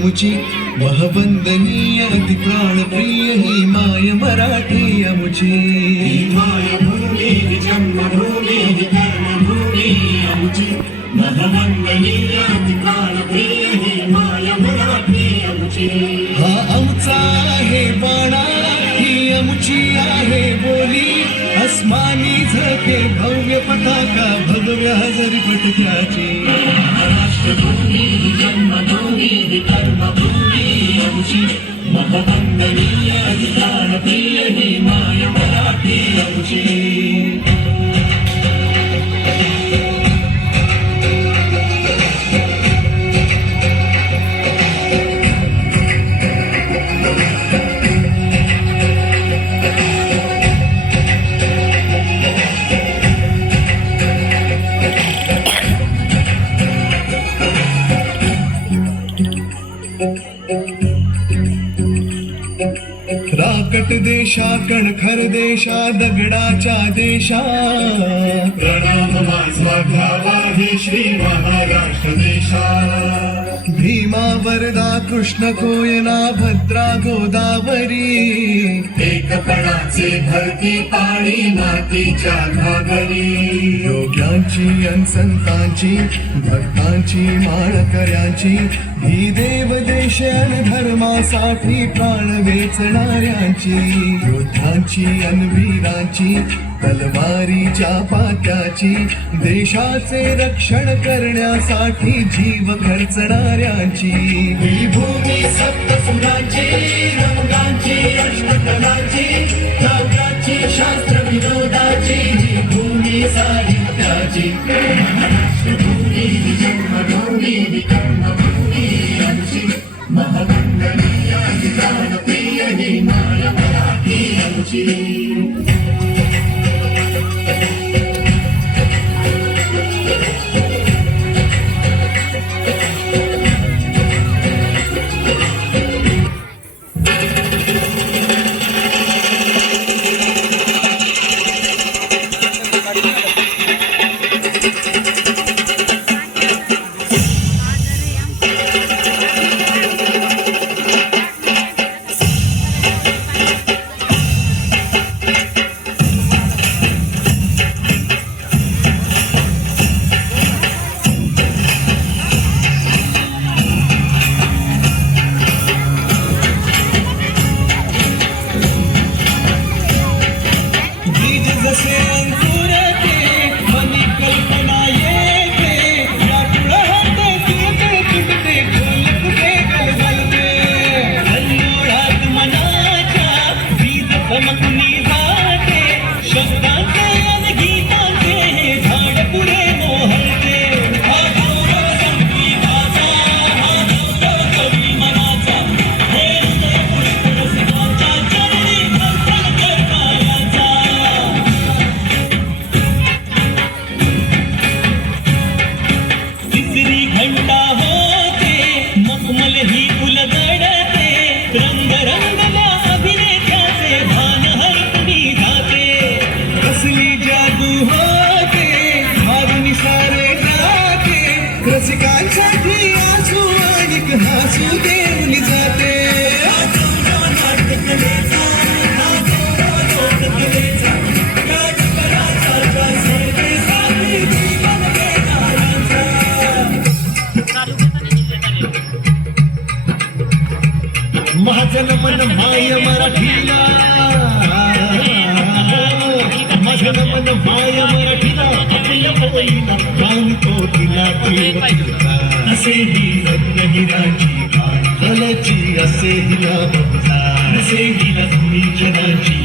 अमुची महवंदनीय अति प्राणप्रिय ही माय मराठी अमुची मायभूमी जन्मभूमी कर्मभूमी अमुची महवंदनीय अति प्राणप्रिय ही माय मराठी अमुची हा आमचा आहे बाणा ही अमुची आहे बोली अस्मानी झळके भव्य पताका भगव्य हजरी पटक्याची राष्ट्रभूमी जन्मभूमी कर्मभूमी अमुची महवंदनीय अति प्राणप्रिय ही माय मराठी अमुची राकट देशा कणखर देशा दगडाच्या देशा प्रणाम माझा घ्यावा हे श्री महाराष्ट्र देशा भीमा वरदा कृष्ण कोयना भद्रा गोदावरी एकपणाचे भरती पाणी मातीच्या घागरी योग्यांची अन संतांची भक्तांची माळकऱ्यांची ही देव देश अन धर्मासाठी प्राण वेचणाऱ्यांची योद्ध्यांची अन वीरांची तलवारीच्या पात्याची देशाचे रक्षण करण्यासाठी जीव खर्चणाऱ्यांची ही भूमी सप्तसुरांची रंगांची अष्टकलांची काव्याची शास्त्र विनोदाची ही भूमी साहित्याची राष्ट्रभूमी जन्मभूमी कर्मभूमी अमुची महवंदनीय अति प्राणप्रिय ही माय मराठी अमुची रसिकांसाठी आसू आणि हसू देऊन जाते माझं मन माय मराठीला माझं मन माय मराठीला आपल्या बोलीला तो तिला असेही रत्नहिराची फलची असे हिला बघा असे हिला जनाची